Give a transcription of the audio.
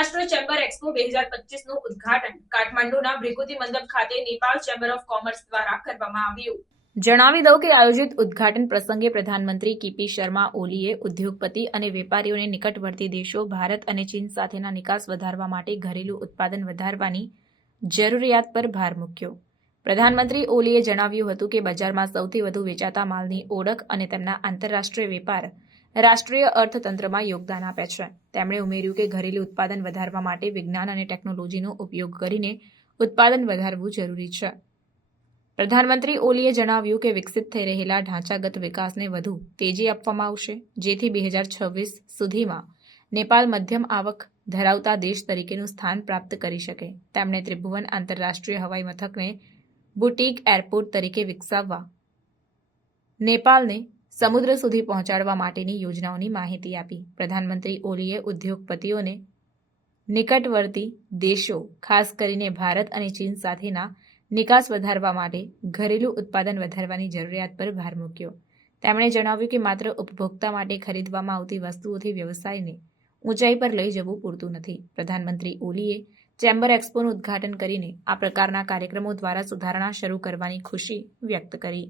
Chamber expo બે હજાર પચીસનું ઉદઘાટન કાઠમાંડુના ભ્રિકુતિ મંડપ ખાતે નેપાળ ચેમ્બર ઓફ કોમર્સ દ્વારા કરવામાં આવ્યું. જણાવી દઉં કે આયોજિત ઉદઘાટન પ્રસંગે પ્રધાનમંત્રી કીપી શર્મા ઓલીએ ઉદ્યોગપતિ અને વેપારીઓને નિકટવર્તી દેશો, ભારત અને ચીન સાથેના નિકાસ વધારવા માટે ઘરેલું ઉત્પાદન વધારવાની જરૂરિયાત પર ભાર મૂક્યો. પ્રધાનમંત્રી ઓલીએ જણાવ્યું હતું કે બજારમાં સૌથી વધુ વેચાતા માલની ઓળખ અને તેમના આંતરરાષ્ટ્રીય વેપાર રાષ્ટ્રીય અર્થતંત્રમાં યોગદાન આપે છે. તેમણે ઉમેર્યું કે ઘરેલું ઉત્પાદન વધારવા માટે વિજ્ઞાન અને ટેકનોલોજીનો ઉપયોગ કરીને ઉત્પાદન વધારવું જરૂરી છે. પ્રધાનમંત્રી ઓલીએ જણાવ્યું કે વિકસિત થઈ રહેલા ઢાંચાગત વિકાસને વધુ તેજી આપવામાં આવશે, જેથી બે હજાર છવ્વીસ સુધીમાં નેપાલ મધ્યમ આવક ધરાવતા દેશ તરીકેનું સ્થાન પ્રાપ્ત કરી શકે. તેમણે ત્રિભુવન આંતરરાષ્ટ્રીય હવાઈ મથકને બુટીક એરપોર્ટ તરીકે વિકસાવવા નેપાળને સમુદ્ર સુધી પહોંચાડવા માટેની યોજનાઓની માહિતી આપી. પ્રધાનમંત્રી ઓલીએ ઉદ્યોગપતિઓને નિકટવર્તી દેશો, ખાસ કરીને ભારત અને ચીન સાથેના નિકાસ વધારવા માટે ઘરેલું ઉત્પાદન વધારવાની જરૂરિયાત પર ભાર મૂક્યો. તેમણે જણાવ્યું કે માત્ર ઉપભોક્તા માટે ખરીદવામાં આવતી વસ્તુઓથી વ્યવસાયને ઊંચાઈ પર લઈ જવું પૂરતું નથી. પ્રધાનમંત્રી ઓલીએ ચેમ્બર એક્સપોનું ઉદ્ઘાટન કરીને આ પ્રકારના કાર્યક્રમો દ્વારા સુધારણા શરૂ કરવાની ખુશી વ્યક્ત કરી.